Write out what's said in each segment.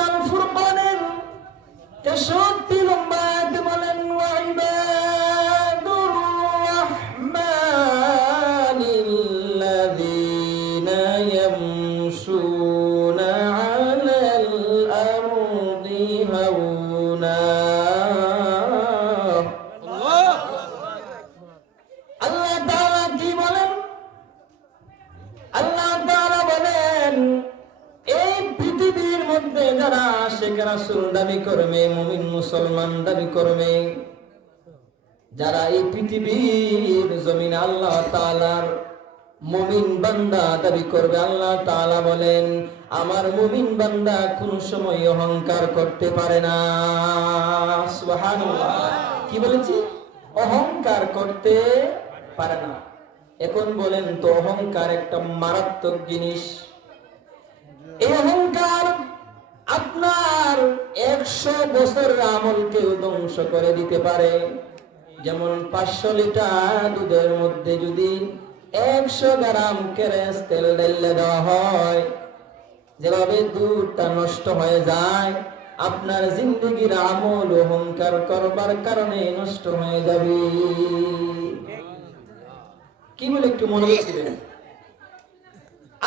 সুরাল ফুরকানের 63 নম্বর আয়াতে বলেন ওয়া ইবাদুর রাহমানিল্লাযীনা ইয়ামশুনা আলাল আরদি হাওনা। আল্লাহ তাআলা কি বলেন? আল্লাহ তাআলা বলেন এই পৃথিবীর মধ্যে যারা আশিক রাসূল দাবি করবে, মুমিন মুসলমান দাবি করবে, যারা এই পৃথিবীর জমিনে আল্লাহ তাআলার মুমিন বান্দা দাবি করবে, আল্লাহ তাআলা বলেন আমার মুমিন বান্দা কোন সময় অহংকার করতে পারে না। সুবহানাল্লাহ। কি বলেছি? অহংকার করতে পারে না। এখন বলেন তো অহংকার একটা মারাত্মক জিনিস। এই অহংকার আপনার 100 বছরের আমলকে ধ্বংস করে দিতে পারে। যেমন 500 লিটার দুধের মধ্যে যদি 100 গ্রাম কেরেস তেল ঢেলে দেওয়া হয়, যেভাবে দুধটা নষ্ট হয়ে যায়, আপনার জিন্দগির আমল অহংকার করবার কারণে নষ্ট হয়ে যাবে। কি বলে একটু মনে রাখবেন।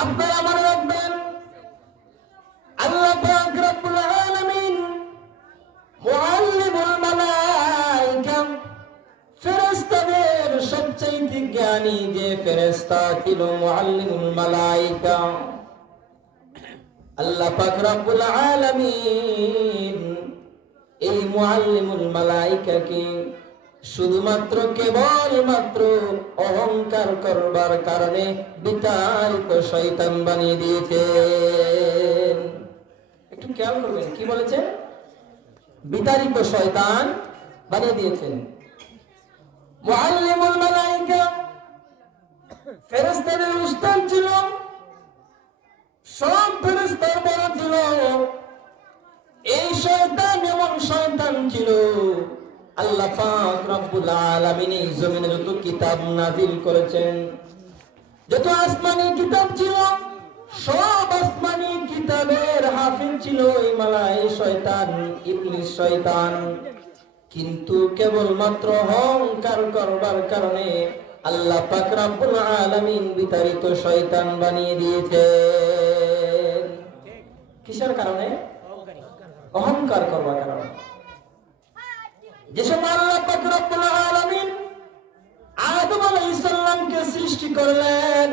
আপনারা মনে রাখবেন আল্লাহ পাক রব্বুল আলামিন মুআল্লিমুল মালায়েকা, ফেরেশতাদের সবচেয়ে জ্ঞানী যে ফেরেশতা ছিল মুআল্লিমুল মালায়েকা, আল্লাহ পাক রব্বুল আলামিন এই মুআল্লিমুল মালায়েকাকে শুধুমাত্র কেবলমাত্র অহংকার করবার কারণে বিতাড়িত শয়তান বানিয়ে দিয়েছেন। একটু খেয়াল করবেন কি বলেছেন? বিতাড়িত শয়তান বানিয়ে দিয়েছেন। মুআল্লিমুল মালায়েকা ফেরেশতাদের উস্তাদ ছিল, সব ফেরেশতার বড় ছিল। এই শয়তান এমন শয়তান ছিল, আল্লাহ পাক রব্বুল আলামিন এই জমিনে যত কিতাব নাযিল করেছেন, যত আসমানি কিতাব ছিল, সব আসমানি কিতাবের হাফিজ ছিল এই মালায়ে শয়তান, ইবলিস শয়তান। কিন্তু কেবলমাত্র অহংকার করবার কারণে আল্লাহ পাক রব্বুল আলামিন বিতাড়িত শয়তান বানিয়ে দিয়েছেন। কিসের কারণে? অহংকার করবার কারণে। যে সময় আল্লাহ পাক রব্বুল আলামিন আদম আলাইহিস সালামকে সৃষ্টি করলেন,